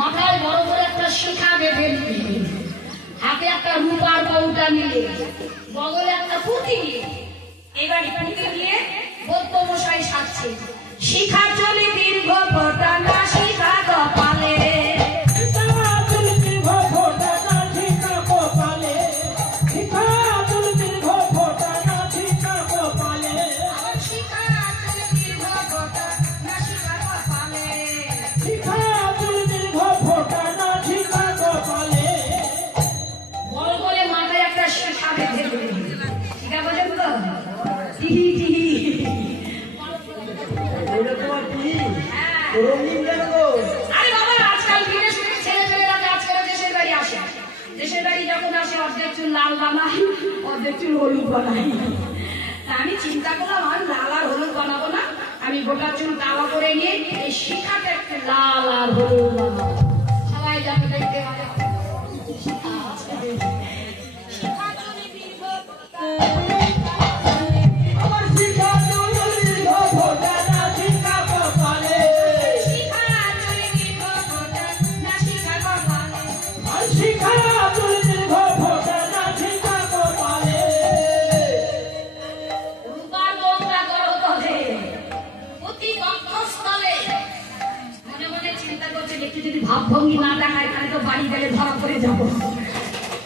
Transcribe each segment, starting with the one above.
মাথায় বড় বড় একটা শিখা বেঁধে নিয়ে, হাতে একটা রূপার কৌটা নিয়ে, বগলে একটা পুঁতি নিয়ে, এবার পুঁতি নিয়ে বৌদ্ধ মশাই সাজছে। শিখা চলে দীর্ঘ ফোঁটা না শিখা কপালে, লাল বানাই অর্ধেক চুল হলুদ বানাই। আমি চিন্তা করলাম আমি লাল আর হলুদ বানাবো না, আমি গোটা চুল কালো করে নিয়ে এই শিখাটা একটু লাল আর হলুদ বানাবো, সবাই যাকে দেখতে পাবে। ভাবভঙ্গি না দেখায় তাহলে তো বাড়ি গেলে ধরা পড়ে যাব,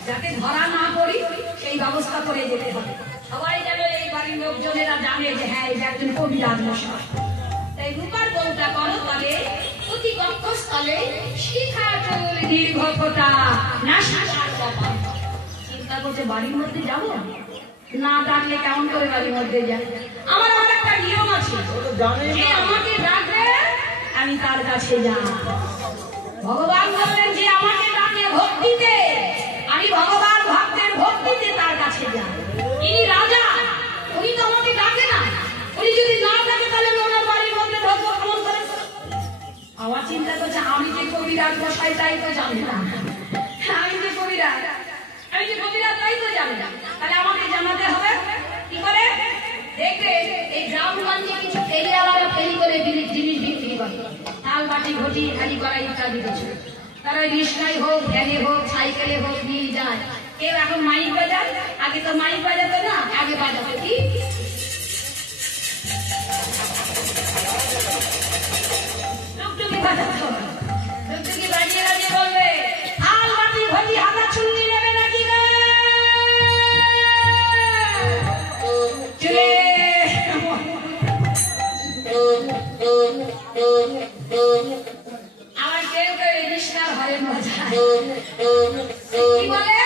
যাতে ধরা না পড়ি সেই ব্যবস্থা করে যেতে হবে। সবাই যেন এই বাড়ির লোকজনেরা জানে যে হ্যাঁ এটা একজন কবিরাজ মশাই। তাই রূপার বউটা করো তবে অতি কক্ষস্থলে শিখা চুল দীর্ঘ ফোঁটা না শিখার কপাল। চিন্তা করছে বাড়ির মধ্যে যাব না, ডাকলে কেমন করে বাড়ির মধ্যে যায়। আমার একটা নিয়ম আছে, যে আমাকে ডাকবে আমি তার কাছে যাব। ভগবান বললেন যে আমাকে ডাকে ভক্তিতে, আমি ভগবান ভক্তের ভক্তিতে তার কাছে যাই। ইনি রাজা, উনি তো আমাকে ডাকে না, উনি যদি না ডাকে তাহলে ওনার বাড়ির মধ্যে ঢোকবো কেমন করে? আমার চিন্তা করছে আমি যে কবিরাজ মশাই তাই তো জানি না, আমি যে কবিরাজ তাই তো জানি না, তাহলে আমাকে জানাতে হবে কি করে? দেখবে এই গ্রামগঞ্জে কিছু ফেরিওয়ালারা ফেরি করে জিনিস বিক্রি করে, থাল বাটি ঘটি খালি করা ইত্যাদি কিছু, তারা রিক্সায় হোক ভ্যানে হোক সাইকেলে হোক নিয়ে যায়। কেউ এখন মাইক বাজায়, আগে তো মাইক বাজাতো না, আগে বাজাতো কি টুকটুকি বাজাতো, টুকটুকি বাজিয়ে বাজিয়ে বলবে থাল বাটি ঘটি হাতা ছুন্নি নেবে নাকি না চলে। আমার কেউ কেউ রিক্সার হরে মজা কি বলে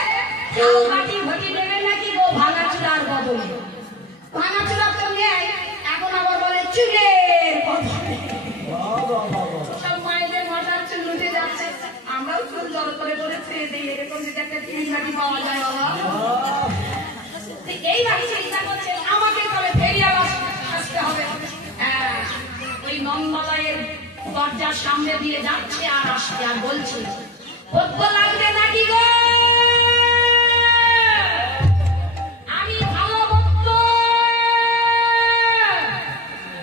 মাটি ঘটি নেবে নাকি গো ভাঙা চুলার বদলে, ভাঙা চুলার তো নেই, এখন আবার বলে চুলের বদলে। সব মায়েদের মশার চুল উঠে যাচ্ছে, আমরাও চুল জল করে করে ছেড়ে দিই, এরকম যদি একটা তিন মাটি পাওয়া যায় বাবা। এই বাড়ি চিন্তা করছে আমাকে তবে ফেরিওয়ালা আসতে হবে। ওই নন্দলায়ের দরজার সামনে দিয়ে যাচ্ছে আর আসছে আর বলছে বদ্ধ লাগবে নাকি গো, আমি ভালো ভক্ত,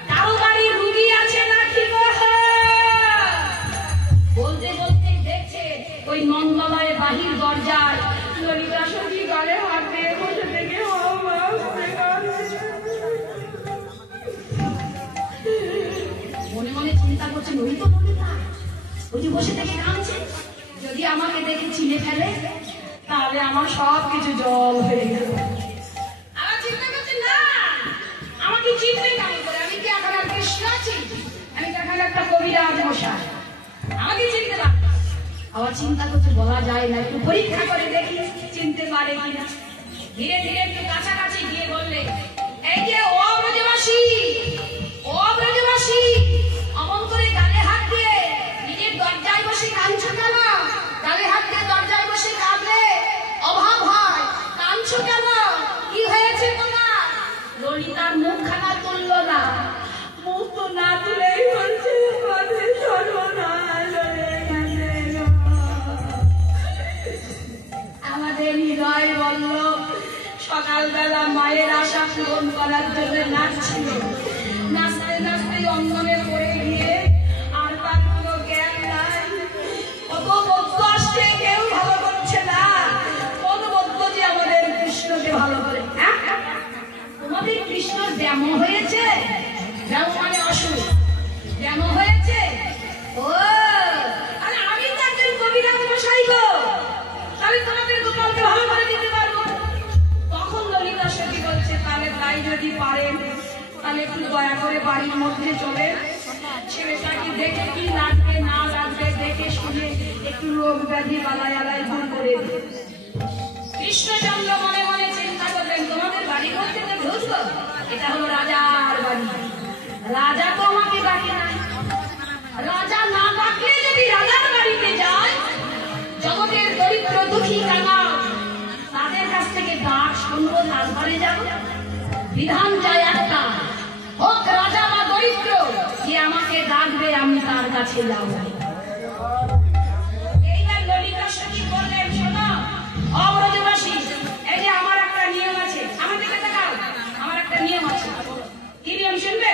কারো বাড়ির রুগী আছে নাকি গো? বলতে বলতে দেখছে ওই নন্দলায়ের বাহির দরজায় ললিতা সখী গলে হাত দিয়ে বসে থেকে মনে মনে চিন্তা করছেন ওই তো ললিতা, ওই যে বসে থেকে কাঁদছে, যদি আমাকে দেখে চিনে ফেলে তাহলে আমার সব কিছু জল হয়ে গেল। আবার চিন্তা করছে না আমাকে চিনবে কেমন করে, আমি কি এখন আর কৃষ্ণ আছি, আমি তো এখন একটা কবিরাজ মশাই, আমাকে চিনতে পারবে। আবার চিন্তা করতে বলা যায় না, একটু পরীক্ষা করে দেখি চিনতে পারে কিনা। ধীরে ধীরে একটু কাছাকাছি গিয়ে বললে, এই যে ও ব্রজবাসী, ও ব্রজবাসী, অমন করে গালে হাত দিয়ে নিজের দরজায় বসে কাঁদছো কেন? গালে হাত দিয়ে দরজায় বসে কাঁদলে অভাব হয়, কাঁদছো কেন? কি হয়েছে তোমার? ললিতার মুখখানা তুলল না, মুখ তো না তুলেই বলছে, আমাদের সর্বনাশ হয়ে গেছে। আমাদের হৃদয় বলল, সকালবেলা মায়ের আশা পূরণ করার জন্য নাচছিল, নাচতে নাচতে অঙ্গনে পড়ে গিয়ে আর তার কোনো জ্ঞান নাই। কত বদ্ধ আসছে, কেউ ভালো করছে না। কোন বদ্ধ যে আমাদের কৃষ্ণকে ভালো করে? তোমাদের কৃষ্ণর ব্যায়াম হয়েছে? ব্যায়াম মানে অসুখ, ব্যায়াম হয়েছে? ও আরে আমি তো একজন কবিরাজ মশাই গো, তাহলে তোমাদের গোপালকে ভালো করে দিতে পারবো। তখন ললিতা সখী বলছে, তাহলে তাই যদি পারেন তাহলে একটু দয়া করে বাড়ির মধ্যে চলে, ছেলেটাকে দেখে কি লাগবে না লাগবে দেখে শুনে একটু রোগ ব্যাধি বালাই আলাই দূর করে দিন। কৃষ্ণচন্দ্র মনে মনে চিন্তা করলেন, তোমাদের বাড়ির মধ্যে তো ঢুকবো, এটা হলো রাজার বাড়ি, রাজা তো আমাকে ডাকে না। রাজা না ডাকলে যদি রাজার বাড়িতে যায়, জগতের দরিদ্র দুঃখী কানা তাদের কাছ থেকে ডাক শুনবো, তারপরে যাবো। বিধান চাই একটা, হোক রাজা বা দরিদ্র, যে আমাকে ডাকবে আমি তার কাছে যাবো। এইবার ললিতা সখী বললেন, শোনো অব্রজবাসী, এই যে আমার একটা নিয়ম আছে, আমার দিকে তাকাও, আমার একটা নিয়ম আছে। কি নিয়ম শুনবে?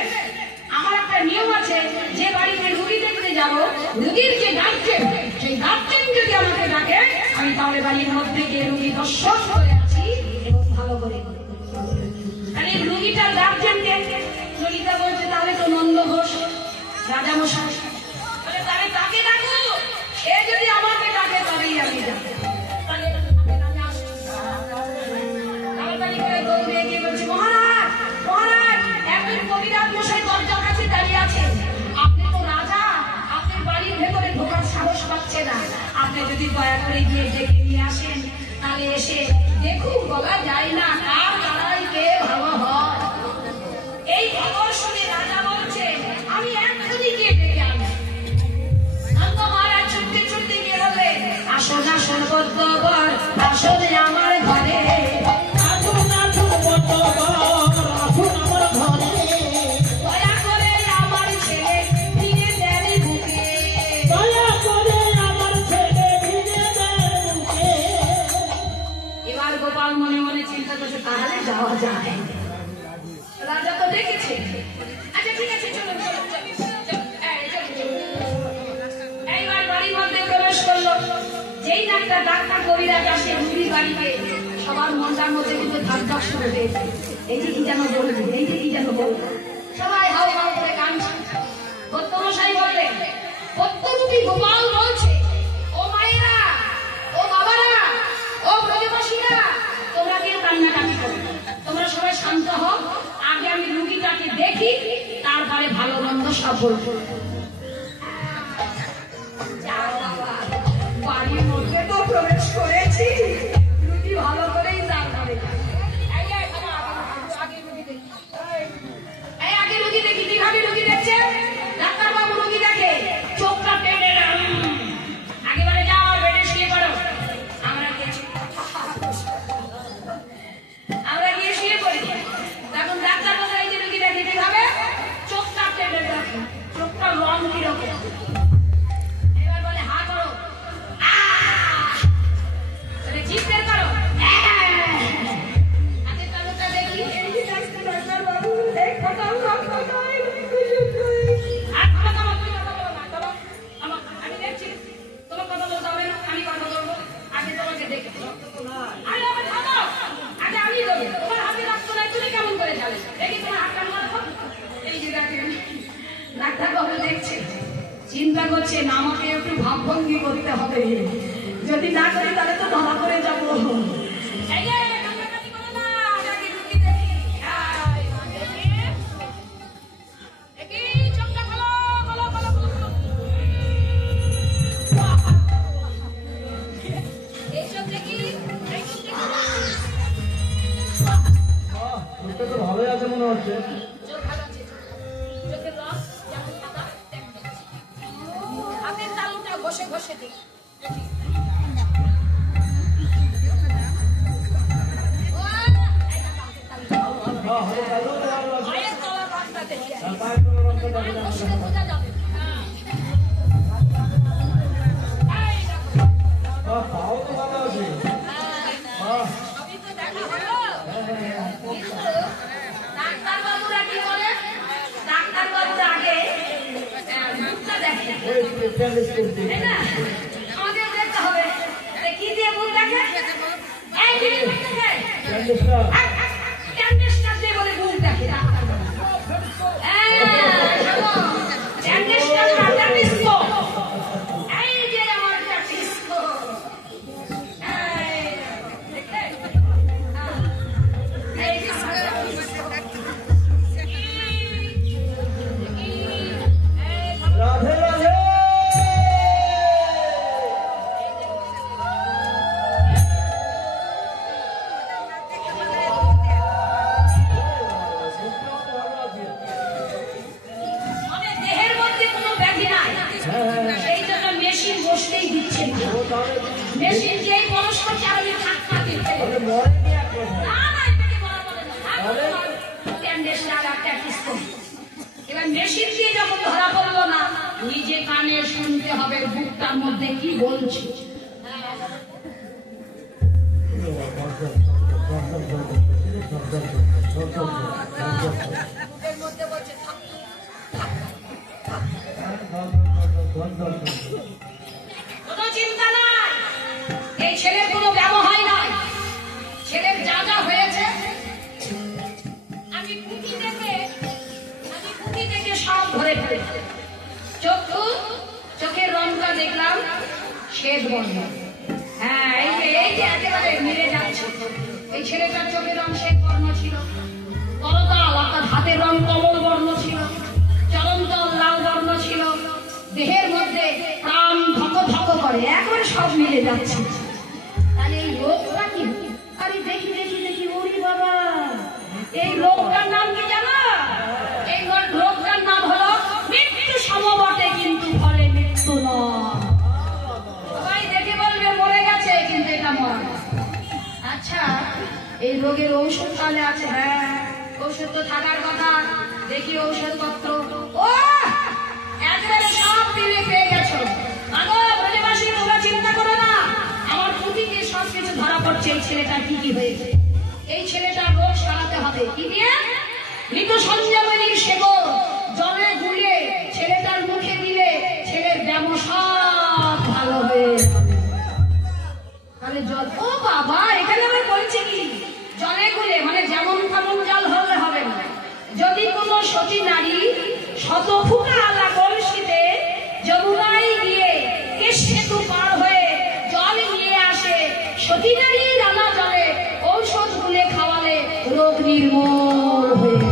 আমার একটা নিয়ম আছে, যে বাড়িতে রুগী দেখতে যাবো, রুগীর যে গার্জেন, সেই গার্জেন যদি আমাকে ডাকে, আমি তাহলে বাড়ির মধ্যে গিয়ে রুগী দর্শন করে আছি এবং ভালো করে। তাহলে রুগীটার গার্জেনকে ললিতা বলছে, তাহলে তো নন্দ ঘোষ রাজামশাই, তাহলে তাকে ডাকো, সে যদি আমাকে ডাকে তবেই আমি যাবো। দৌড়ে গিয়ে বলছে, মহারাজ মহারাজ, একজন কবিরাজ মশাই দরজার কাছে দাঁড়িয়ে আছে, আপনি তো রাজা, আপনার বাড়ির ভেতরে ঢোকার সাহস পাচ্ছে না, আপনি যদি দয়া করে গিয়ে ডেকে নিয়ে আসেন, তাহলে এসে দেখুন, বলা যায় না কার লড়াই কে ভালো হয়। এই খবর শুনে রাজা বলছে, আমি এক্ষুনি গিয়ে ডেকে আনি। নন্দ মহারাজ ছুটতে ছুটতে গিয়ে বললেন, আসুন আসুন বদ্ধবর, আসুন আমার ঘরে, দয়া করে আমার ছেলে ফিরে দেন বুকে, দয়া করে আমার ছেলে ফিরে দেন বুকে। এবার গোপাল মনে মনে চিন্তা করছে, তাহলে যাওয়া যায়, রাজা তো দেখেছে। আচ্ছা ঠিক আছে, চলো চলো। এইবার বাড়ির মধ্যে প্রবেশ করলো, যেই না একটা ডাক্তার কবিরাজ আসে রুগীর বাড়িতে, সবার মনটার মধ্যে কিন্তু ধাক্কা শুরু হয়েছে, এই যে কি যেন বলবে, এই যে কি যেন বলবে, সবাই হাও হাও করে কাঁদছে। সত্যমশাই বললেন, সত্যরূপী গোপাল বলছে, ও মায়েরা, ও বাবারা, ও ব্রজবাসীরা, তোমরা কেউ কান্নাকাটি করো, তোমরা সবাই শান্ত হও, আগে আমি রুগীটাকে দেখি, তারপরে ভালো মন্দ সব বলবো। বাড়ির মধ্যে তো প্রবেশ করেছি, রুগী ভালো করেই তারপরে আগে রুগী দেখি। কিভাবে রুগী দেখছে? ডাক্তারবাবু রুগী দেখে, চোখটা টেনে আগে বলে, যাও বেডে শুয়ে পড়ো। আমরা গিয়ে শুয়ে পড়ি। তখন ডাক্তার বলে, এই যে রুগী দেখে, কিভাবে? চোখটা টেনে দেখে, চোখটা রং কিরকম। এবার বলে, হা করো, জিভ বের করো, হাতের তালুটা দেখি। ডাক্তারবাবু এক কথা আমি দেখছি, তোমার কথা বলতে হবে না, আমি কথা বলবো, আগে তোমাকে দেখে। আরে আমার থামো, আগে আমি দেবো, তোমার হাতে রাখতো না, তুমি কেমন করে যাবে? দেখি তোমার হাতটা রাখো। এই যে দেখেন, ডাক্তারবাবু দেখছে, চিন্তা করছে, আমাকে একটু ভাবভঙ্গি করতে হবে, যদি না করি তাহলে তো ধরা করে যাবো। আমাদের দেখতে হবে কি দিয়ে ভুল দেখে বলে ভুল দেখে এবার মেশিন দিয়ে যখন ধরা পড়লো না নিজে কানে শুনতে হবে বুকটার মধ্যে কি বলছে কোনো চিন্তা নাই এই ছেলের কোনো ব্যবহার নাই ছেলের যা যা হয়েছে আমি পুঁথি দেখে সব ধরে ফেলেছি চোখের রংটা দেখলাম শ্বেত বর্ণ হ্যাঁ এই যে একেবারে মিলে যাচ্ছে এই ছেলেটার চোখের রং শ্বেত বর্ণ ছিল করতাল অর্থাৎ হাতের রং কমল বর্ণ ছিল চরণতল লাল বর্ণ ছিল দেহের মধ্যে প্রাণ ধক ধক করে একবারে সব মিলে যাচ্ছে তাহলে এই রোগটা কি আরে দেখি ওরে বাবা এই রোগটার নাম কি জানো এই রোগটার নাম হলো মৃত্যু সমবটে কিন্তু ফলে মৃত্যু নয় সবাই দেখে বলবে মরে গেছে কিন্তু এটা মরা আচ্ছা এই রোগের ঔষধ তাহলে আছে হ্যাঁ ঔষধ তো থাকার কথা দেখি ঔষধপত্র ও একবারে সব দিনে পেয়ে গেছো আগো ব্রজবাসী তোমরা চিন্তা করো না আমার পুঁথিতে সব কিছু ধরা পড়ছে এই ছেলেটার কি হয়েছে এই ছেলেটার রোগ সারাতে হবে কি দিয়ে মৃত্যু সঞ্জীবনীর সেবন জলে গুলিয়ে ছেলেটার মুখে দিলে ছেলের ব্যায়াম সব ভালো হয়ে তাহলে জল ও বাবা এখানে আবার বলছে কি জলে গুলে মানে যেমন তেমন জল হলে হবে না যদি কোনো সতী নারী শত ফুটা আলা কলসিতে যমুনায় গিয়ে কেশ সেতু পার হয়ে জল নিয়ে আসে সতী নারী রানা জলে ঔষধ গুলে খাওয়ালে রোগ নির্মূল হয়ে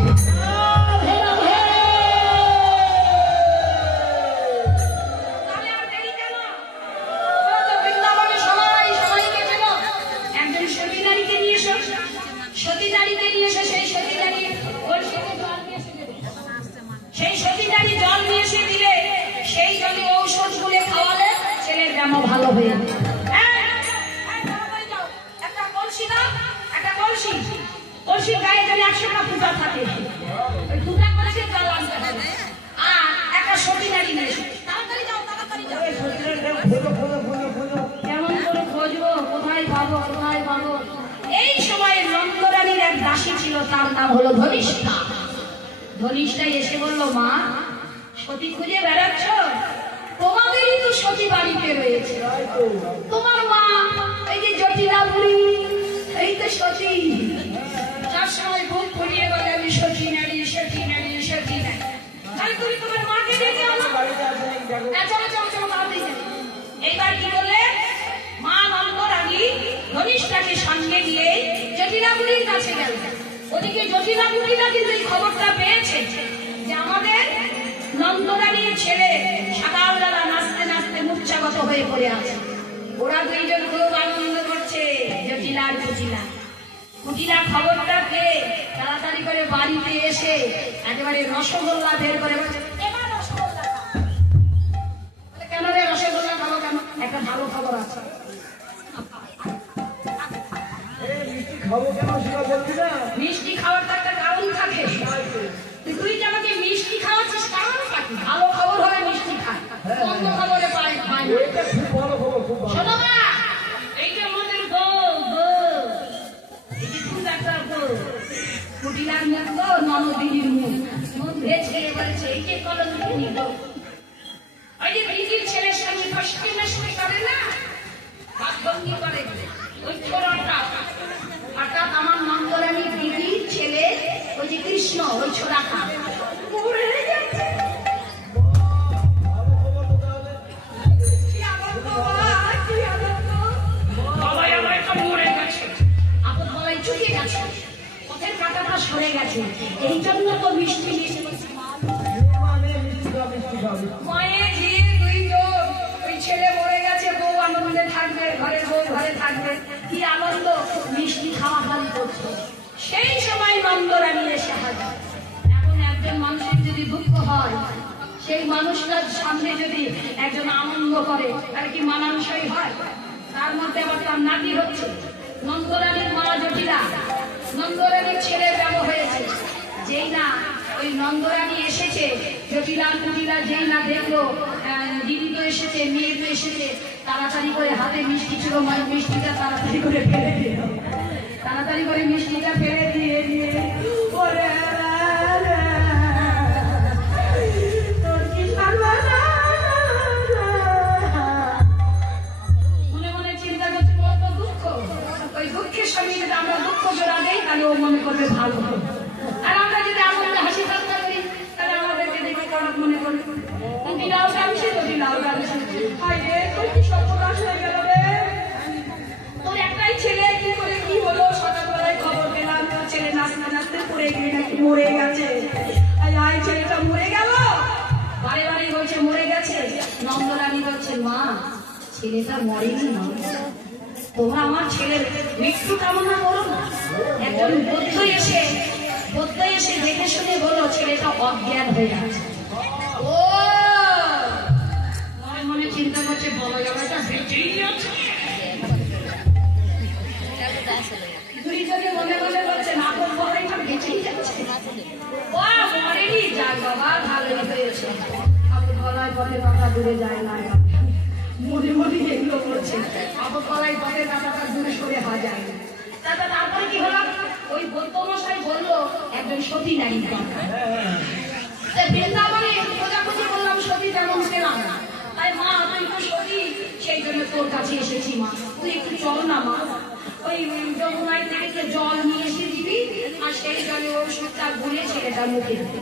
ভালো হয়ে একটা কলসি না একটা কলসি কলসির গায়ে যদি 100টা ফুটা থাকে ওই ফুটা কলসির জল আনতে হবে আর একটা সতী নারী নিয়ে তাড়াতাড়ি যাও কেমন করে খুঁজবো কোথায় পাবো এই সময় রঙ্গরানীর এক দাসী ছিল তার নাম হলো ধনিষ্ঠা ধনিষ্ঠা এসে বললো মা সতী খুঁজে বেড়াচ্ছ তোমাদেরই তো সতী বাড়িতে রয়েছে তোমার মা এই যে জটিলা বুড়ি এই তো সতী তার সময় বুক ফুলিয়ে বলে আমি সতী নারী তাহলে তুমি তোমার মাকে ডেকে আনো চলো এইবার কি বললে মা নন্দরানী ধনিষ্ঠাকে সঙ্গে নিয়ে জটিলা বুড়ির কাছে গেল ওদিকে জটিলা বুড়িরা কিন্তু এই খবরটা পেয়েছে যে আমাদের নন্দরানীর ছেলে সকালবেলা নাচতে নাচতে মূর্ছাগত হয়ে পড়ে আছে ওরা দুইজন খুব আনন্দ করছে জটিলা আর কুটিলা খবরটা পেয়ে তাড়াতাড়ি করে বাড়িতে এসে একেবারে রসগোল্লা বের করে বলছে কেন রে রসগোল্লা খাবো কেন একটা ভালো খবর আছে। খাবো কেন সেটা বলছি না। মিষ্টি খাওয়ার তো একটা কারণ থাকে। তুই যে আমাকে মিষ্টি খাওয়াচ্ছিস কারণ থাকে। ভালো খবর হলে মিষ্টি খায়, মন্দ খবরে পায় খায় না। এটা খুব ভালো খবর, খুব ভালো। শোনো মা, এইটা আমাদের বউ, এই যে খুব একটা বউ, কুটিলার মুখ গো, ননদিনীর মুখ, মুখ ভেজে বলেছে এই যে কলঙ্কিনী গো। ওই যে দিদির ছেলের সঙ্গে ফসকে নষ্ট করে না, হাত ভঙ্গি করে, ওই ছোড়াটা হঠাৎ আমার মঙ্গলানী দিদির ছেলে ওই যে কৃষ্ণ, ওই ছোড়াটা মরে গেছে। কি আনন্দ বাবা, কি আনন্দ। বাবা আমার তো মরে গেছে, আপদ বলাই চুকে গেছে, পথের কাঁটাটা সরে গেছে। এই জন্য তো মিষ্টি মিশে বলছি মায়ের যে দুইজন, ওই ছেলে মরে গেছে, বউ আনন্দে থাকবে, ঘরের বউ ঘরে থাকবে, কি আনন্দ, মিষ্টি খাওয়া খালি করছে। সেই সময় নন্দরানী এসে হাজির। এখন একজন মানুষের যদি দুঃখ হয়, সেই মানুষটার সামনে যদি একজন আনন্দ করে, তার কি মানানসই হয়? তার মধ্যে আবার তার নাতি হচ্ছে নন্দরানীর মা জটিলা। নন্দরানীর ছেলে ব্যব হয়েছে। যেই না ওই নন্দরানী এসেছে, জটিলা কুটিলা যেই না দেখলো দিদি তো এসেছে, মেয়ে তো এসেছে, তাড়াতাড়ি করে হাতে মিষ্টি ছিল, মিষ্টিটা তাড়াতাড়ি করে ফেলে দিল। তাড়াতাড়ি করে মিষ্টিটা ফেলে দিয়ে দিয়ে ওরে মনে মনে চিন্তা করছে কত দুঃখ। ওই দুঃখের সঙ্গে যদি আমরা দুঃখ জোড়া দেই তাহলে ও মনে করবে ভালো হবে। আর আমরা যদি আনন্দে হাসি ঠাট্টা করি তাহলে আমাদেরকে দেখে খারাপ মনে করবে। দিলাও টানছে তো দিলাও টানছে, হায়রে তোর কি সর্বনাশ হয়ে গেল রে। তোর একটাই ছেলে, কি করে কি হলো, সকালবেলায় খবর পেলাম তোর ছেলে নাচতে নাচতে পড়ে গিয়ে নাকি মরে গেছে। আয় ছেলেটা মরে গেল, বারে বারে বলছে মরে গেছে। নন্দরানী বলছে মা, ছেলেটা মরেনি মা, তোমরা আমার ছেলের মৃত্যু কামনা করো না। একজন বৌদ্ধ এসে দেখে শুনে বলো ছেলেটা অজ্ঞান হয়ে আছে। ও মনে মনে চিন্তা করছে বড় জায়গাটা বেঁচেই আছে। দুইজনে মনে মনে বলছে না তোর বড়টা বেঁচেই যাচ্ছে, ও মরেনি, যাক বাবা ভালোই হয়েছে। আপদ গলায় পথে কথা দূরে যায় না, মনে মনে এগুলো করছে। আপদ গলায় পথে কাটাটা দূরে সরে হওয়া যায় না। তারপরে কি হলো, ওই বৌদ্ধ মশাই বললো একজন সতী নারী দরকার। বৃন্দাবনে খোঁজাখুঁজি করলাম, সতী তেমন পেলাম না। তাই মা তুই তো সতী, সেই জন্য তোর কাছে এসেছি মা, তুই একটু চল না মা, ওই যমুনায় থেকে জল নিয়ে এসে দিবি, আর সেই জলে ওষুধটা গুলে ছেলেটার মুখে দিবি।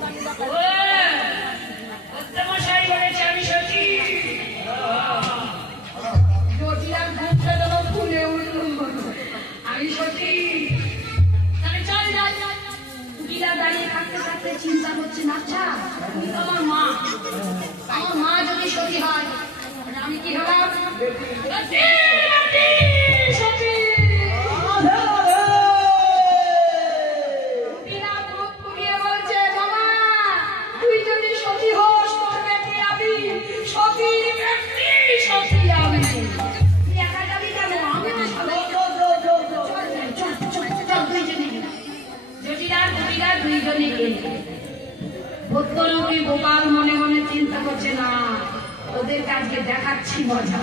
মশাই বলেছে আমি সতী। জটিলার মুখটা যেন ফুলে উঠল, আমি সতী। তাহলে চল যাই। কুটিলা দাঁড়িয়ে থাকতে থাকতে চিন্তা করছে, আচ্ছা তুমি তো আমার মা, আমার মা যদি সতী হয় আমি কি হলাম? সতী। কুটিলা মুখ ফুলিয়ে বলছে বাবা, তুই যদি সতী হোস তোর বেটি আমি, সতী বেটি সতী আমি। তুই একা যাবি কেন? আমি তো চল দুইজনে জটিলার কুটিলা দুইজনে গেল। ভদ্রলোকী গোপাল মনে মনে চিন্তা করছে না, তোদের কাজকে দেখাচ্ছি মজা,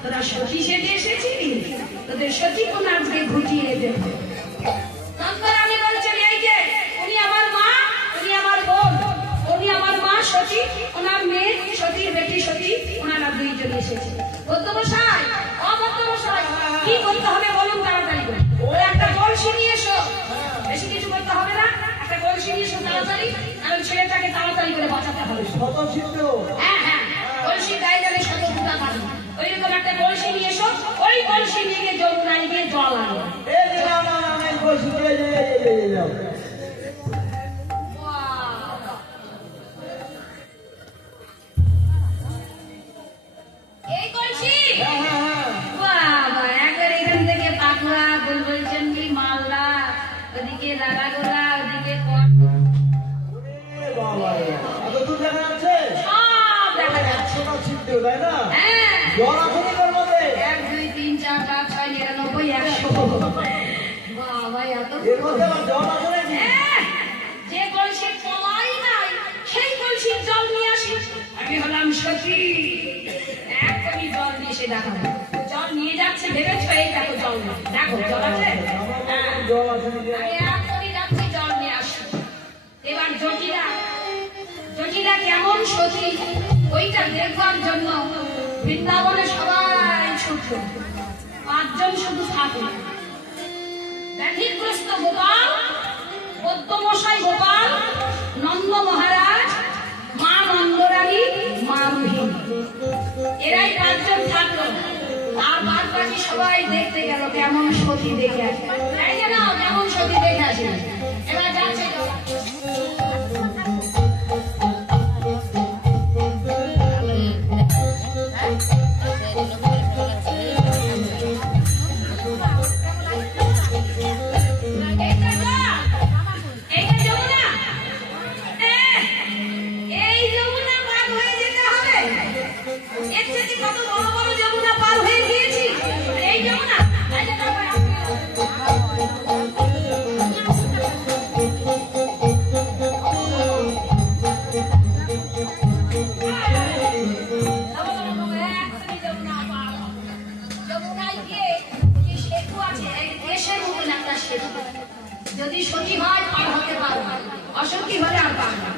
তোরা সতী সেজে এসেছিস, তোদের সতী কোন আজকে ঘুটিয়ে দেব। নন্দরানী বলছেন এই যে উনি আমার মা, উনি আমার বোন, উনি আমার মা সতী, ওনার মেয়ে সতীর বেটি সতী, ওনারা দুইজন এসেছে। ভদ্রমশাই, অভদ্রমশাই কি করতে হবে বলুন তাড়াতাড়ি করে। একটা কলসি নিয়ে এসো, বেশি কিছু করতে হবে না, একটা কলসি নিয়ে এসো তাড়াতাড়ি, কারণ ছেলেটাকে তাড়াতাড়ি করে বাঁচাতে হবে। হ্যাঁ হ্যাঁ, কলসি গায়ে গেলে শতভূতা পাবে, ওইরকম একটা কলসি নিয়ে এসো, ওই কলসি নিয়ে গিয়ে যমুনায় গিয়ে জল আনো। এই কলসি বাবা একবার এখান থেকে পাকুড়া, বলছেন কি মালদা, ওদিকে রাগাগোলা, ওদিকে এর মধ্যে আমার জল আছে নাকি? যে কলসির তলাই নাই সেই কলসির জল নিয়ে আসি। আমি হলাম সতী, এখনই জল নিয়ে এসে দেখাবো। জল নিয়ে যাচ্ছে ভেবেছো? এই দেখো জল, দেখো জল আছে। আমার জল আছে নাকি? আমি এখনই যাচ্ছি জল নিয়ে আসি। এবার জটিলা কেমন সতী ওইটা দেখবার জন্য বৃন্দাবনে সবাই ছুটল। 5 জন শুধু থাকে, ব্যাধিগ্রস্ত গোপাল, পদ্মমশাই গোপাল, নন্দ মহারাজ, মা নন্দরানী, মা রোহিণী, এরাই 5 জন থাকলো। আর বাদ বাকি সবাই দেখতে গেল কেমন সতী দেখে আসে। তাই না, কেমন সতী দেখে আসে। এবার যাচ্ছে যদি সতী হয় পার হতে পারবে, অসতী হলে আর পারবে।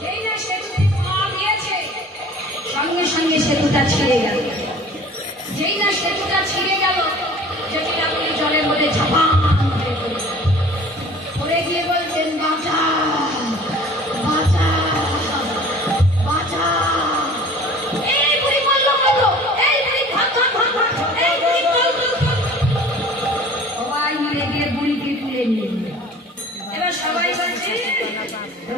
যেই না সেতুতে পা দিয়েছে সঙ্গে সঙ্গে সেতুটা ছিঁড়ে গেল। যেই না সেতুটা ছিঁড়ে গেল, জটিলাগুলি জলের মধ্যে ঝাঁপান পড়ে গিয়ে বলছেন, বাঁচা বাঁচা বাঁচা। এই বুড়ি বললো, এই বুড়ি ভাগ ভাগ ভাগ ভাগ, এই বুড়ি বল বল। সবাই মিলে গিয়ে বুড়িকে তুলে নিয়ে গেল। এবার সবাই বলছে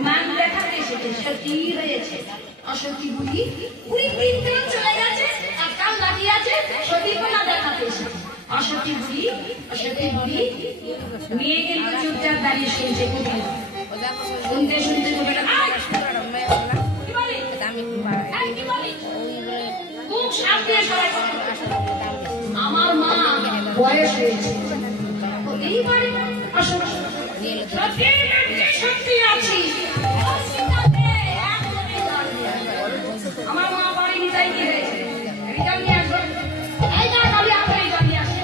মান দেখাতে এসেছে, সতী হয়েছে। অসতী বুড়ি 3 দিন চলে গেছে, একটাও লাঠি আছে, সতী কোনা দেখাতে এসেছে। অসতী বুড়ি মেয়ে কিন্তু চুপচাপ দাঁড়িয়ে শুনছে। শুনতে শুনতে খুব সাপ দিয়ে সবাই আমার মা বয়স হয়েছে, হতেই পারে সত্যি আছি। আমার মা বাড়ি নিতাই কি হয়েছে, রিটার্ন নিয়ে আসবো। এই না আমি আপনার রিটার্ন নিয়ে আসি।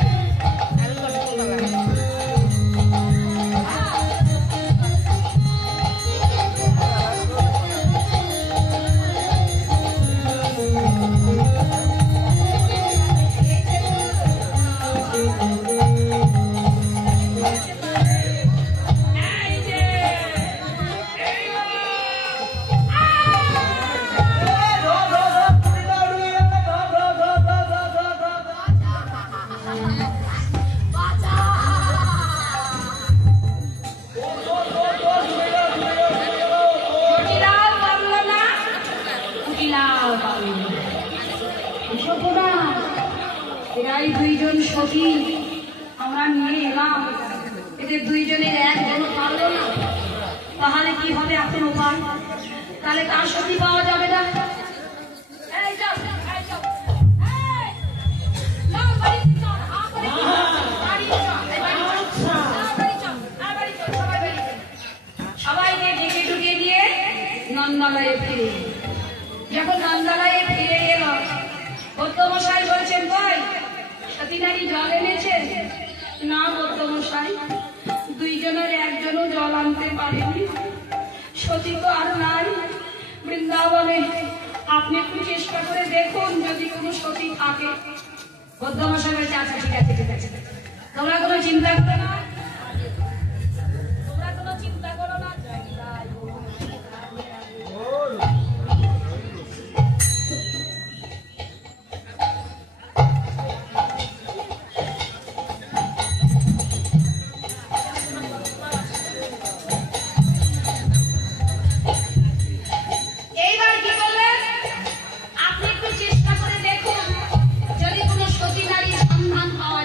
এরাই 2 জন সখী আমরা নিয়ে এলাম, এদের 2 জনের এক জন পারলো না, তাহলে কি হবে এখন উপায়? তাহলে তার সখী পাওয়া যাবে না। সবাইকে ডেকে ঢুকে দিয়ে নন্দালয়ে ফিরে, যখন নন্দালয়ে ফিরে গেল, বৌদ্ধমশাই বলছেন, ভাই সতীনারী জল এনেছে? না বৌদ্ধমশাই, 2 জনের একজনও জল আনতে পারেনি, সতী তো আর নাই বৃন্দাবনে। আপনি একটু চেষ্টা করে দেখুন যদি কোনো সতী থাকে। বৌদ্ধমশাই বলছে, আচ্ছা ঠিক আছে ঠিক আছে, তোমরা কোনো চিন্তা করো না, তোমরা কোনো চিন্তা করো না। এইবার কি করলেন, আপনি একটু চেষ্টা করে দেখুন যদি কোনো সতী নারীর সন্ধান পাওয়া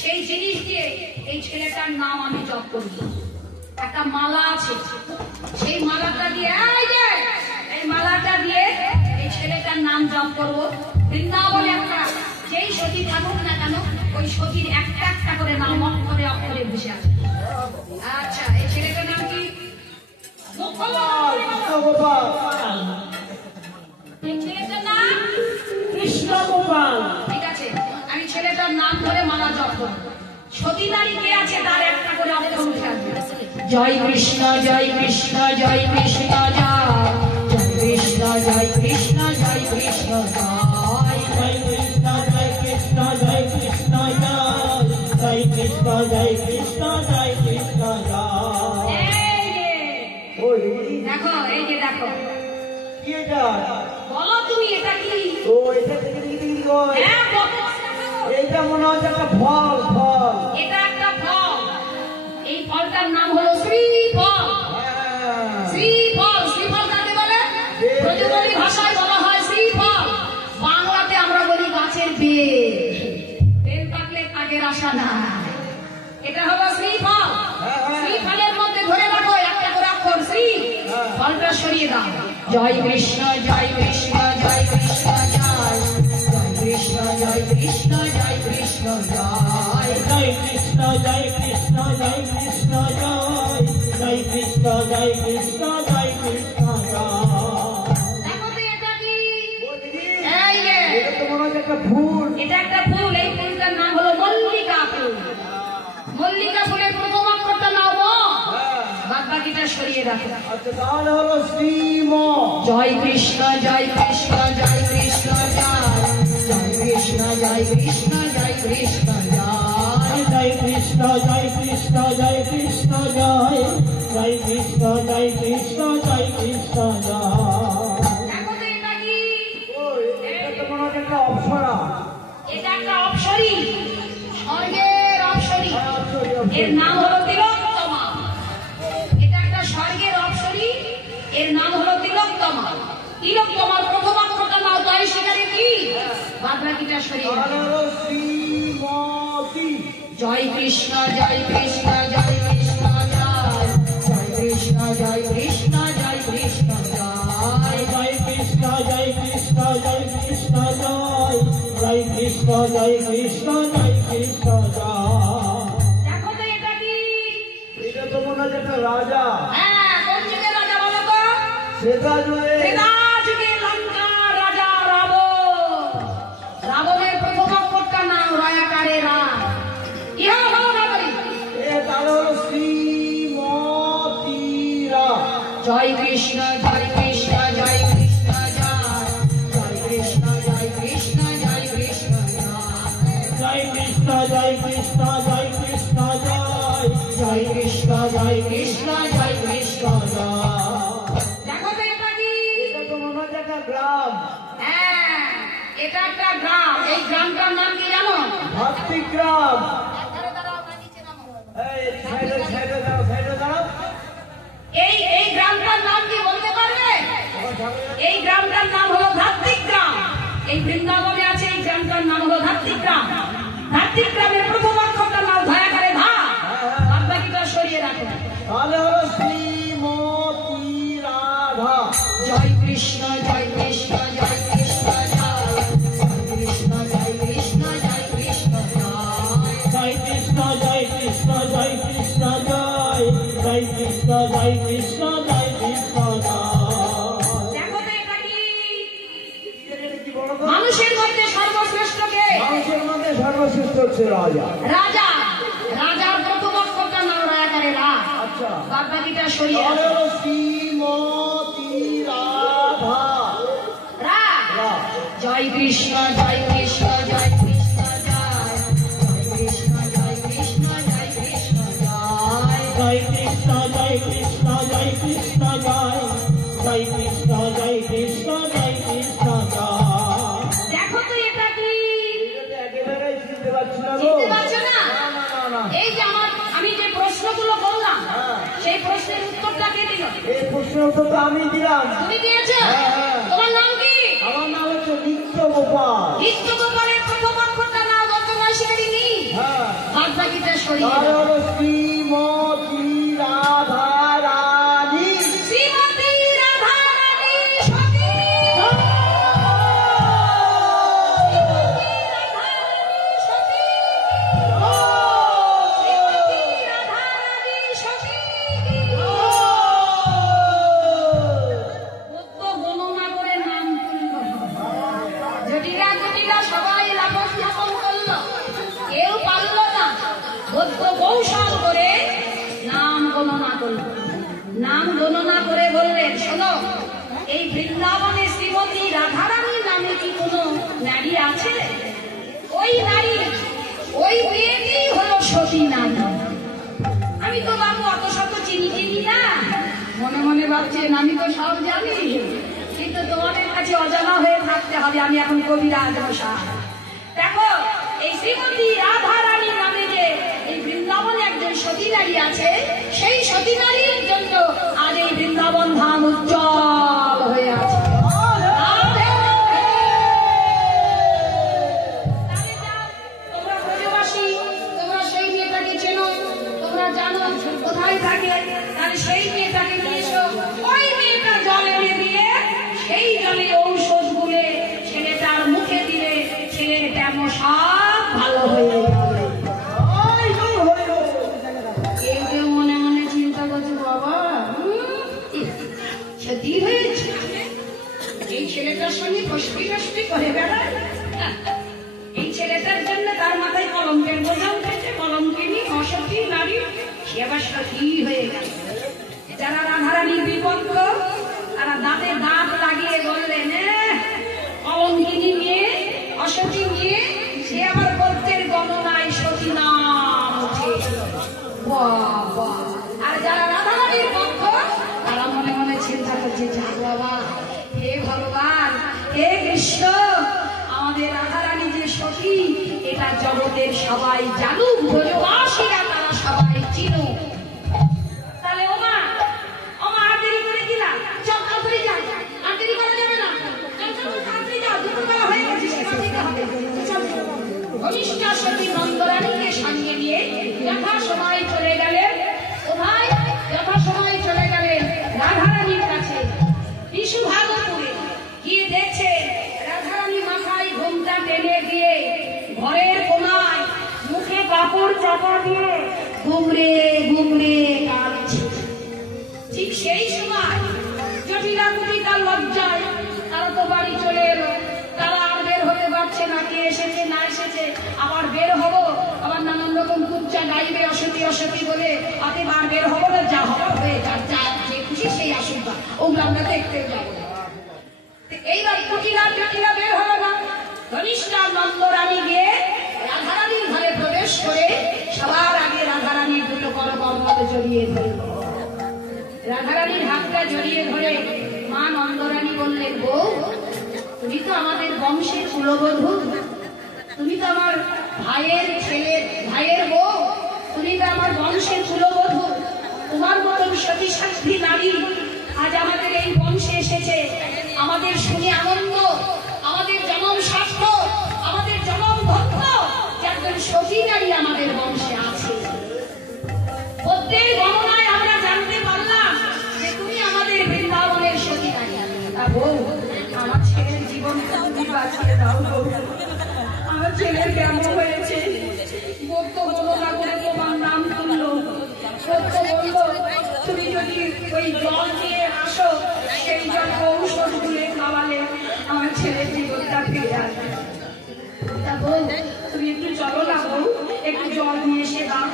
সেই জিনিস দিয়ে এই ছেলেটার নাম আমি জপ করি। একটা মালা আছে, সেই মালাটা দিয়ে এই মালাটা দিয়ে এই ছেলেটার নাম জপ করবো। বৃন্দাবনে একটা যেই সতী থাকুক না কেন, ওই সতীর একটা একটা করে নাম অক্ষরে অক্ষরে বসে আছে। আচ্ছা, এই ছেলেটার নাম কি? এই ছেলেটার নাম কৃষ্ণ গোপাল। ঠিক আছে, আমি ছেলেটার নাম ধরে মালা জপ করবো। সতী নারী কে আছে তার একটা করে অক্ষর উঠে আসবে। জয় কৃষ্ণ জয় কৃষ্ণ জয় কৃষ্ণ জয় কৃষ্ণ জয় কৃষ্ণ জয় কৃষ্ণ জয় জয় কৃষ্ণ জয় কৃষ্ণ জয় কৃষ্ণ জয় কৃষ্ণ জয় কৃষ্ণ জয় কৃষ্ণ জয়। দেখো, এই যে দেখো, কি এটা? বলো তুমি এটা কি? ও এটা থেকে কয় হ্যাঁ, বলো। এইটা মনে হচ্ছে একটা ফল। এটা একটা ফল। এই ফলটার নাম হলো শ্রীফল। শ্রীফল, শ্রীফল কাকে বলে? ব্রজবুলি ভাষায় বলা হয় শ্রীফল। বাংলাতে আমরা বলি গাছের বেল। বেল পাকলে কাকের আশা না। এটা হলো শ্রীফল। শ্রীফলের মধ্যে ধরে রাখো একটা করে অক্ষর শ্রী। ফলটা সরিয়ে দাও। জয় কৃষ্ণ জয় কৃষ্ণ জয় কৃষ্ণ জয় কৃষ্ণ জয় কৃষ্ণ জয় কৃষ্ণ জয় জয় কৃষ্ণ জয় কৃষ্ণ জয় কৃষ্ণ জয় কৃষ্ণ জয় কৃষ্ণ জয় কৃষ্ণ জয়। দেখো তো এটা কি? ও দিদি, এই যে, এটা তো মনে হচ্ছে একটা ফুল। এটা একটা ফুল। এই ফুলটার নাম হলো মল্লিকা ফুল। মল্লিকা ফুলের প্রথম অক্ষরটা নাও গো। বাদ বাকিটা সরিয়ে রাখো। আচ্ছা, তাহলে হলো শ্রীম। জয় কৃষ্ণ জয় কৃষ্ণ জয় কৃষ্ণ জয় কৃষ্ণ জয় কৃষ্ণ জয় কৃষ্ণ জয় জয় কৃষ্ণ জয় কৃষ্ণ জয় কৃষ্ণ জয় কৃষ্ণ জয় কৃষ্ণ জয় কৃষ্ণ জয়। দেখো তো এটা কি? ও এটা তো মনে হচ্ছে একটা অপ্সরা। এটা একটা অপ্সরী, স্বর্গের অপ্সরী। এর নাম হলো তিলোত্তমা। এটা একটা স্বর্গের অপ্সরী, এর নাম হলো তিলোত্তমা। তিলোত্তমার প্রথম অক্ষরটা নাও। জয় শিকারে কি? বাদ বাকিটা সরিয়ে দাও। তাহলে হলো শ্রীমতী। জয় কৃষ্ণ জয় কৃষ্ণ জয় কৃষ্ণ জয় কৃষ্ণ জয় কৃষ্ণ জয় কৃষ্ণ জয় জয় কৃষ্ণ জয় কৃষ্ণ জয় কৃষ্ণ জয় কৃষ্ণ জয় কৃষ্ণ জয় কৃষ্ণ জয়। দেখো তো এটা কি? এটা তো মনে হচ্ছে একটা রাজা। হ্যাঁ, কোন যুগের রাজা বলো তো? সেটা জুড়ে ত্রেতা যুগে লঙ্কার রাজা রাবণ। রাবণের প্রথম অক্ষরটা নাম রয়াকারে রা। ইহা হলো নাগরিক। তাহলে হলো শ্রীমতীরা। জয় কৃষ্ণ জয় কৃষ্ণ জয় কৃষ্ণ জয় কৃষ্ণ জয় কৃষ্ণ জয় কৃষ্ণ জয় কৃষ্ণ জয় কৃষ্ণ জয় কৃষ্ণ জয় কৃষ্ণ জয় কৃষ্ণ জয় কৃষ্ণ জয়। দেখো তো এটা কি? এটা তো মনে হচ্ছে একটা গ্রাম। হ্যাঁ, এটা একটা গ্রাম। এই গ্রামটার নাম কি জানো? ভাতৃগ্রাম। এই সাইডে দাঁড়াও। এই গ্রামটার নাম কি বলতে পারবে? এই গ্রামটার নাম হলো ধাত্রিগ্রাম। এই বৃন্দাবনে আছে এই গ্রামটার নাম হলো ধাত্রিগ্রাম। ধাত্রিগ্রামের প্রথম অক্ষরটা নাম ধয়াকারে ধা। বাদ বাকিটা সরিয়ে রাখো। তাহলে হলো শ্রীমতী রাধা। জয় কৃষ্ণ জয় কৃষ্ণ জয় কৃষ্ণ জয় কৃষ্ণ জয় কৃষ্ণ জয় কৃষ্ণ জয় কৃষ্ণ জয় কৃষ্ণ জয় কৃষ্ণ জয় কৃষ্ণ জয় কৃষ্ণ জয় কৃষ্ণ জয়। দেখো তো এটা কি? এটা কি বলো তো? মানুষের মধ্যে সর্বশ্রেষ্ঠ কে? মানুষের মধ্যে সর্বশ্রেষ্ঠ হচ্ছে রাজা। রাজা। রাজার প্রথম অক্ষরটা নাম রয়াকারে রা। আচ্ছা, বাদ বাকিটা সরিয়ে তাহলে রাখো। হলো শ্রীমতী রাধা। রা। রা। জয় কৃষ্ণ জয় কৃষ্ণ জয় কৃষ্ণ জয় কৃষ্ণ জয় কৃষ্ণ জয় কৃষ্ণ জয় জয় কৃষ্ণ জয় কৃষ্ণ জয় কৃষ্ণ জয় কৃষ্ণ জয় কৃষ্ণ জয় কৃষ্ণ জয়। দেখো তো এটা কি? এটা তো একেবারেই শুনতে পাচ্ছি না গো। চিনতে পারছো না? না। এই যে আমি যে প্রশ্নগুলো বললাম, সেই প্রশ্নের উত্তরটা কে দিল? এই প্রশ্নের উত্তর তো আমি দিলাম। তুমি দিয়েছো? হ্যাঁ। তোমার নাম কি? আমার নাম হচ্ছে নিত্য গোপাল। নিত্য গোপালের প্রথম অক্ষরটা নাম দত্তময় শিকারিনী। হ্যাঁ। পরিয়ে তার দাও। হলো শ্রীমতী রাধা রানী। শ্রীমতী রাধা রানী সতী। শ্রীমতী রাধা রানী সতী। শ্রীমতী রাধা রানী সতী। কত গণনা করে নাম তুলল। জটিলা জটিলা সবাই লাফন ঝাপন করলো, কেউ পারল না। বৌদ্ধ কৌশল করে নাম গণনা করল। নাম গণনা করে বললেন, শোনো, এই বৃন্দাবনে শ্রীমতী রাধারানী নামে কি কোনো নারী আছে? ওই নারী, ওই মেয়েটি হলো সতী নারী। আমি তো বাবু অত শত চিনি না, মনে মনে ভাবছেন আমি তো সব জানি, কিন্তু তোমাদের কাছে অজানা হয়ে থাকতে হবে। আমি এখন কবিরাজ মশাই। দেখো, এই শ্রীমতী রাধা রানী নামে যে এই বৃন্দাবনে একজন সতী নারী আছে, সেই সতী নারীর জন্য আজ এই বৃন্দাবন ধাম উজ্জ্বল হয়ে আছে। রাধে রাধে। তাহলে যাও, তোমরা ব্রজবাসী, তোমরা সেই মেয়েটাকে চেনো, তোমরা জানো কোথায় থাকে, তাহলে সেই মেয়েটাকে নিয়ে এসো। ওই মেয়েটা জল এনে দিয়ে সেই জলে ঔষধ গুলে ছেলেটার মুখে দিলে ছেলের ব্যামো সব ভালো হয়ে যাবে। কেউ কেউ মনে মনে চিন্তা করছে, বাবা সত্যি হয়েছে, এই ছেলেটার সঙ্গে ফসফি ফসফি করে বেড়ায়। এই ছেলেটার জন্য তার মাথায় কলঙ্কের বোঝা উঠেছে, কলঙ্কিনী অসতী নারী, সে আবার সতী হয়ে গেল। যারা রাধারানীর বিপক্ষ, তারা দাঁতে দাঁত লাগিয়ে বললেন, কলঙ্কিনী নিয়ে অসতী নিয়ে সে আবার গোত্রের গণনায় সতী নাম উঠে। বাহ বাহ। আর যারা রাধারানীর পক্ষ, তারা মনে মনে চিন্তা করছে, যা বাবা, হে ভগবান, হে কৃষ্ণ, আমাদের রাধারানী যে সতী, এটা জগতের সবাই জানুক, ব্রজবাসীরা তারা সবাই চিনুক। তাহলে ওমা আর দেরি করে দিলাম, চল তাড়াতাড়ি যাও, আর দেরি করা যাবে না, চল চল তাড়াতাড়ি যাও, দুপুরবেলা হয়ে গেছে, সেবা দিতে হবে। চল। ঘনিষ্ঠা সতী নন্দরানীকে সঙ্গে নিয়ে যথাসময় চলে গেলেন। কোথায়? যথাসময় চলে গেলেন রাধারানীর কাছে, বিশুভাগপুরে। গিয়ে দেখছে রাধারানী মাথায় ঘোমটা টেনে দিয়ে ঘরের কোনায় মুখে কাপড় চাপা দিয়ে গুমরে গুমরে কাঁদছে। ঠিক সেই সময় জটিলা কুটিকার লজ্জায় তারা তো বাড়ি চলে এলো। তারা আর বের হতে পারছে না, কে এসেছে না এসেছে, আবার বের হবো, আবার নানান রকম কুচ্চা গাইবে অসতী অসতী বলে, আর বের হবো না, যা হবার হয়ে যাক, যা যে খুশি সেই আসুক, ওগুলো আমরা দেখতে যাবো। এইবার কুটিলার জটিলা বের হলো না। ঘনিষ্ঠা নন্দরানী গিয়ে রাধারানীর ঘরে প্রবেশ করে সবার আগে রাধারানীর দুটো করকমল জড়িয়ে ধরল। রাধারানীর হাতটা জড়িয়ে ধরে মা নন্দরানী বললেন, বউ, তুমি তো আমাদের বংশের কুলবধূ, তুমি তো আমার ভাইয়ের বউ, তুমি তো আমার বংশের কুলবধূ। তোমার মতন সতী সাধ্বী নারী আজ আমাদের এই বংশে এসেছে। আমাদের শুনে আনন্দ, আমাদের জনম স্বার্থ, আমাদের জনম ভক্ত যে একজন সতী নারী আমাদের বংশে আছে। প্রত্যেক গণনায় আমরা জানতে পারলাম যে তুমি আমাদের বৃন্দাবনের সতী নারী। তা বউ, আমার ছেলের জীবনটা তুমি বাঁচিয়ে দাও। আমার ছেলের কেমন হয়েছে, বৌদ্ধ গণনা করে তোমার নাম তুললো। সত্য বললো, তুমি যদি ওই জল দিয়ে আসো, সেই জল ঔষধ গুলে খাওয়ালে আমার ছেলের জীবনটা ফিরে আসবে। তা বউ, তুমি একটু চলো না বউ, একটু জল নিয়ে এসে দাও।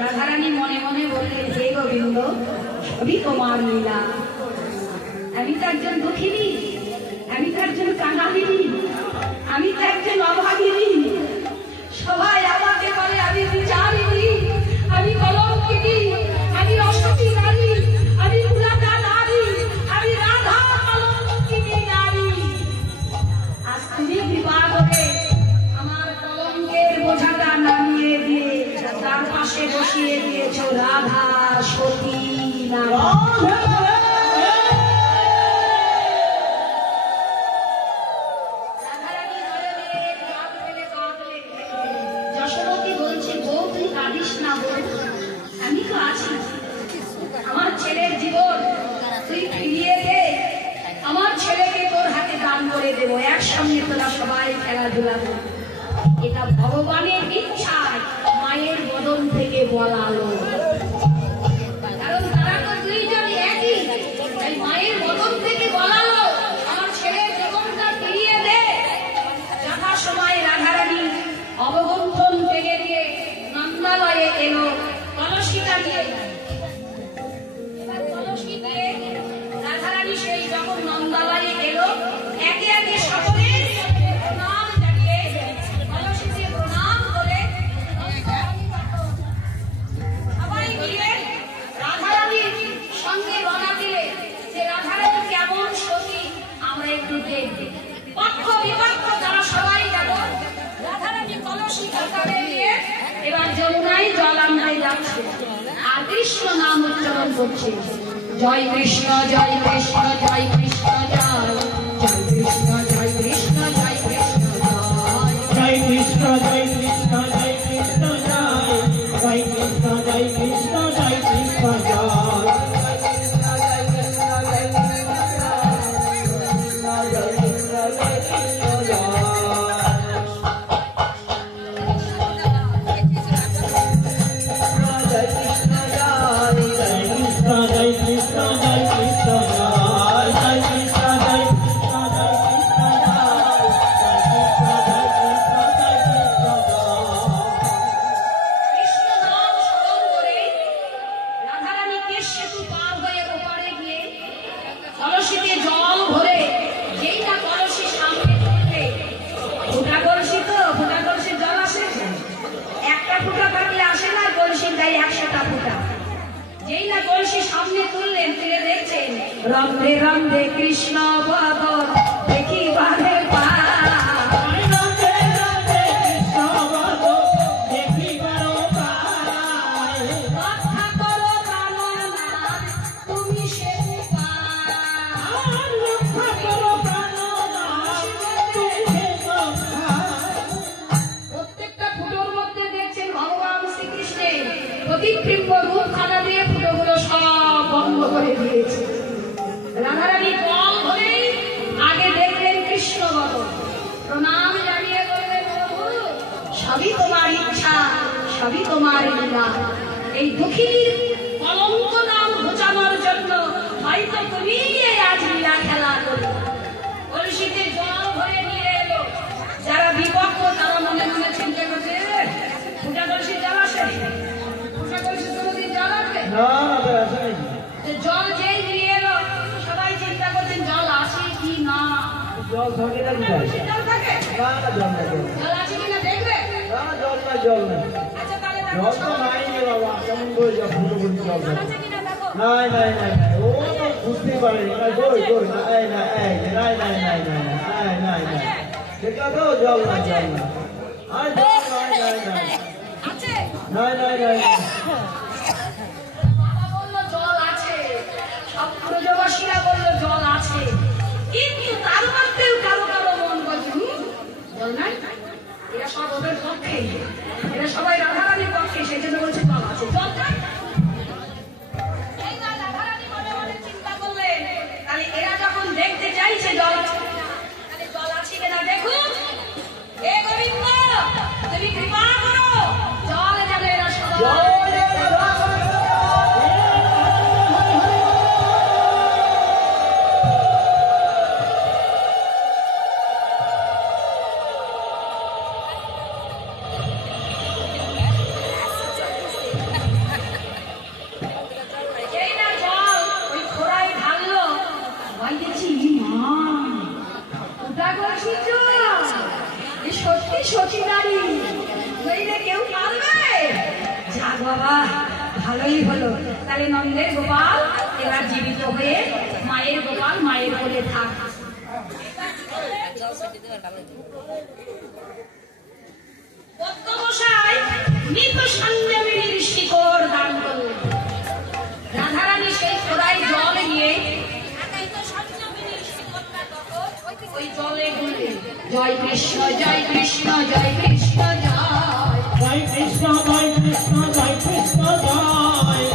রাধারানী মনে মনে বললেন, হে গোবিন্দ, সবই তোমার লীলা। আমি তো একজন দুঃখিনী, আমি তো একজন কাঙালিনী, আমি তো একজন অভাগিনী। সবাই আমাকে বলে আমি বিচারিণী, আমি কলঙ্কিনী, আমি অসতী নারী, আমি কুলাটা নারী, আমি রাধা কলঙ্কিনী নারী। আজ তুমি কৃপা করে আমার কলঙ্কের বোঝাটা নামিয়ে দিয়ে তার পাশে বসিয়ে দিয়েছ রাধা সতী নারী। যশোমতী বলছে, বউ তুই কাঁদিস না, তো আছি, আমার ছেলের জীবন তুই ফিরিয়ে দে, আমার ছেলেকে তোর হাতে দান করে দেবো, একসঙ্গে তোরা সবাই খেলাধুলা করবো। এটা ভগবানের ইচ্ছায় মায়ের বদন থেকে বলালো, কারণ তারা তো দুইজন একই, তাই মায়ের বদন থেকে বলালো আমার ছেলের জীবনটা ফিরিয়ে দে। যথা সময় রাধারানী অবগুণ্ঠন থেকে দিয়ে নন্দালয়ে এলো কলসিটা নিয়ে। এবার কলসি দিয়ে রাধারানী সেই যখন নন্দালয়ে এলো, একে একে সকলে প্রণাম জানিয়ে কলসিতে প্রণাম করে সবাই মিলে রাধারানীর সঙ্গে রওনা দিলে যে রাধারানী কেমন সতী আমরা একটু দেখব। পক্ষ বিপক্ষ তারা সবাই গেল, রাধারানী কলসি কাকারে নিয়ে এবার যমুনায় জল আনতে যাচ্ছে আর কৃষ্ণ নাম উচ্চারণ করছে, জয় কৃষ্ণ জয় কৃষ্ণ জয় কৃষ্ণ জয়, জয় কৃষ্ণ জয় কৃষ্ণ জয় কৃষ্ণ জয়, জয় কৃষ্ণ জয় কৃষ্ণ জয় কৃষ্ণ জয়, জয় কৃষ্ণ জয় কৃষ্ণ জয় কৃষ্ণ জয়। কৃষ্ণ নাম স্মরণ করে রাধারানী কেশসেতু পার হয়ে ওপারে গিয়ে কলসিতে জল ভরে যেই না কলসি সামনে তুলবে, ফোঁটা কলসি তো ফোঁটা কলসির জল আসে, একটা ফোঁটা থাকলে আসে না, কলসির গায়ে 100টা ফোঁটা। যেই না কলসি সামনে তুললেন, তুলে দেখছেন রন্ধে রন্ধে কৃষ্ণ বদন দেখি বাঁধে পা, রক্ষা করো প্রাণনাথ তুমি সে প্রত্যেকটা ফুটোর মধ্যে দেখছেন ভগবান শ্রীকৃষ্ণের প্রতিবিম্ব রূপ খানা দিয়ে ফুটোগুলো সব বন্ধ করে দিয়েছে। রাধারানী জল ধরে আগে দেখলেন কৃষ্ণ বদন, প্রণাম জানিয়ে বললেন প্রভু সবই তোমার ইচ্ছা, সবই তোমার লীলা, এই দুঃখিনীর কলঙ্ক নাম ঘোচানোর জন্য হয়তো তুমি আজ লীলা খেলা করো। কলসিতে জল ভরে নিয়ে এলো, যারা বিপক্ষ তারা মনে মনে চিন্তা করছে ফুটা কলসি জল আসে, ফুটা কলসি কোনোদিন জল আসবে না না আসে নাকি? জল যেই নিয়ে এলো সবাই চিন্তা করছেন জল আসে কি না, জল থাকে না কি কলসি জল থাকে, না না জল নাই জল জল আছে কিনা দেখবে। না জল নাই জল নাই আচ্ছা তাহলে জল তো নাই রে বাবা, কেমন করে যা ফুটো ফুটো জল জল নাই আছে কিনা দেখো। নাই নাই নাই নাই, ও তো বুঝতেই পারেনি, নাই জোর জোর নাই নাই নাই নাই নাই নাই নাই নাই নাই নাই সেটা তো জল নাই জল নাই, আর জল নাই নাই নাই আছে নাই নাই নাই নাই। বাবা বললো জল আছে, সব ব্রজবাসীরা বললো জল আছে, কিন্তু তার মধ্যেও কারো কারো মন বলছে জল নাই, এরা সব ওদের পক্ষে, এরা সবাই রাধারানীর পক্ষে, সেই জন্য বলছে জল আছে, জল নাই। এই না রাধারানী মনে মনে চিন্তা করলেন, তাহলে এরা যখন দেখতে চাইছে জল আছে, তাহলে জল আছে কিনা দেখুন। হে গোবিন্দ তুমি কৃপা করো, জল যেন এরা সবাই যেই না জল ওই খোড়ায় ঢাললো, সবাই দেখছি মা ওটা করছি জল, এই সত্যি সত্যি নারী নইলে কেউ পারবে। যাক বাবা ভালোই হলো, তাহলে নন্দের গোপাল এবার জীবিত হয়ে মায়ের গোপাল মায়ের কোলে থাক। পদ্মমশাই মৃত সঞ্জীবনীর শিকড় দান করলেন, রাধারানী সেই খোড়ায় জল নিয়ে ওই জলে বললেন জয় কৃষ্ণ জয় কৃষ্ণ জয় কৃষ্ণ জয়, জয় কৃষ্ণ জয় কৃষ্ণ জয় কৃষ্ণ জয়,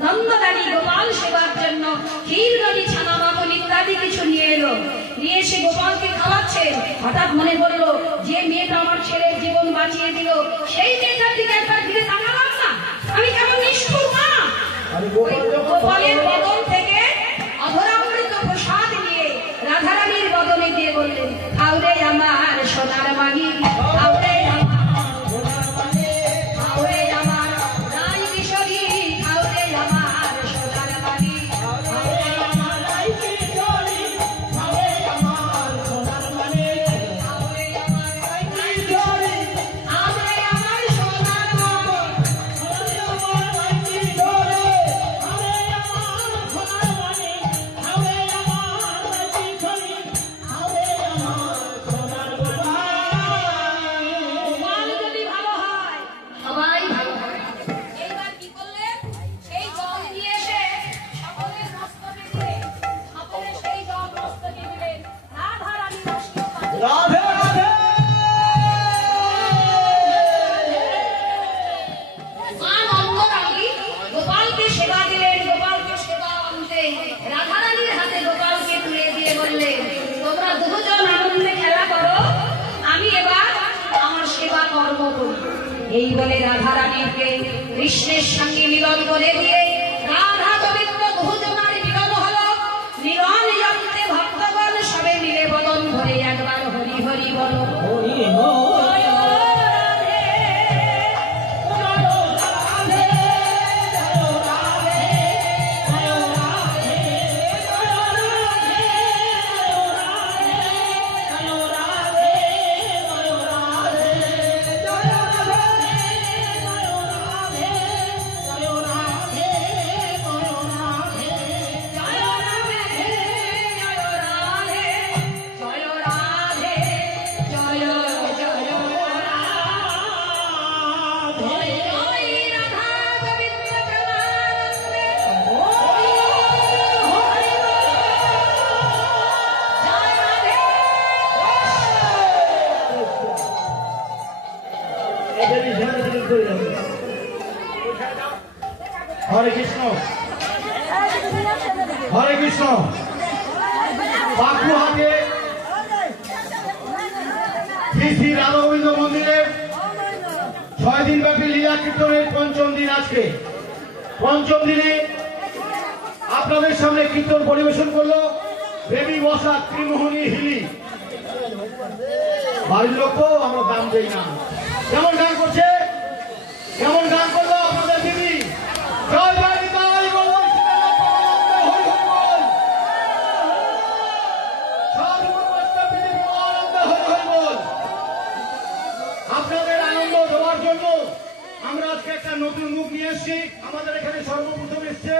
নন্দরানী গোপাল সেবার জন্য ক্ষীর দধি ছানা মাখন ইত্যাদি কিছু নিয়ে এলো। নিয়ে এসে গোপালকে খাওয়াচ্ছে। হঠাৎ মনে পড়লো, যে মেয়েটা আমার ছেলের জীবন বাঁচিয়ে দিল, সেই মেয়েটার দিকে একবার ফিরে তাকালাম না, আমি কেমন নিষ্ঠুর মা। গোপালের বদন থেকে অধরামৃত প্রসাদ নিয়ে রাধারানীর বদনে দিয়ে বললেন, খাওরে আমার সোনার মানি, খাওরে আমার রাই কিশোরী, খাওরে আমার সোনার মানি, এই বলে রাধারানীকে কৃষ্ণের সঙ্গে মিলন করে দিয়ে রাধা গোবিন্দ বহুজনার মিলন হলো। মিলন যন্ত্রে ভক্তগণ সবে মিলে বদন ধরে একবার হরি হরি বলো। হরে কৃষ্ণ, হরে কৃষ্ণ। বাঁকুড়াহাটে শ্রী শ্রী রাধা গোবিন্দ মন্দিরে 6 দিন ব্যাপী লীলা কীর্তনের পঞ্চম দিন আজকে। পঞ্চম দিনে আপনাদের সামনে কীর্তন পরিবেশন করলো দেবী বসা ত্রিমোহনী হিলি। বাড়ির লোকও আমরা দাম দেই না। কেমন গান করছে, কেমন গান করলো আপনাদের দিদি। জয় জয় নিতাই গৌর সীতানাথ হরি হরি বল। সর্বগুরু বৈষ্ণব বিধি প্রেমানন্দ হরি হরি বল। আপনাদের আনন্দ দেওয়ার জন্য আমরা আজকে একটা নতুন মুখ নিয়ে এসেছি। আমাদের এখানে সর্বপ্রথম এসছে